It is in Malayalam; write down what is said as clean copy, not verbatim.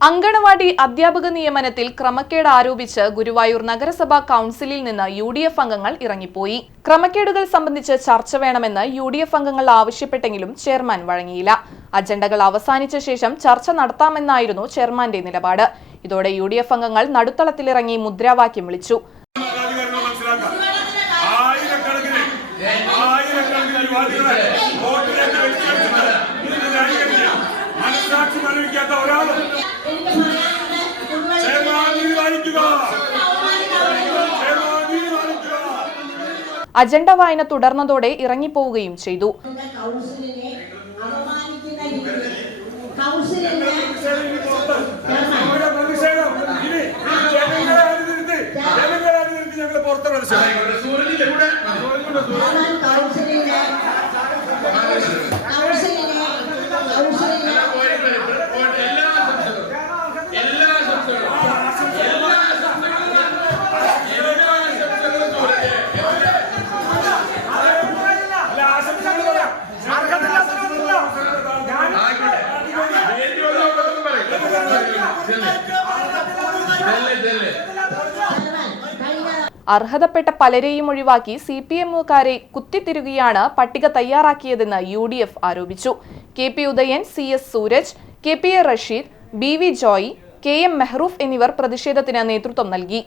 അങ്കണവാടി അധ്യാപക നിയമനത്തിൽ ക്രമക്കേട് ആരോപിച്ച് ഗുരുവായൂർ നഗരസഭാ കൌൺസിലിൽ നിന്ന് UDF അംഗങ്ങൾ ഇറങ്ങിപ്പോയി. ക്രമക്കേടുകൾ സംബന്ധിച്ച് ചർച്ച വേണമെന്ന് UDF അംഗങ്ങൾ ആവശ്യപ്പെട്ടെങ്കിലും ചെയർമാൻ വഴങ്ങിയില്ല. അജണ്ടകൾ അവസാനിച്ച ശേഷം ചർച്ച നടത്താമെന്നായിരുന്നു ചെയർമാന്റെ നിലപാട്. ഇതോടെ UDF അംഗങ്ങൾ നടുത്തളത്തിലിറങ്ങി മുദ്രാവാക്യം വിളിച്ചു. അജണ്ട വായന തുടർന്നതോടെ ഇറങ്ങിപ്പോവുകയും ചെയ്തു. അർഹതപ്പെട്ട പലരെയും ഒഴിവാക്കി CPM-കാരെ കുത്തിത്തിരുകിയാണ് പട്ടിക തയ്യാറാക്കിയതെന്ന് UDF ആരോപിച്ചു. KP Udayan, CS Sooraj, KPA Rasheed, BV Joy, KM Mehroof എന്നിവർ പ്രതിഷേധത്തിന് നേതൃത്വം നൽകി.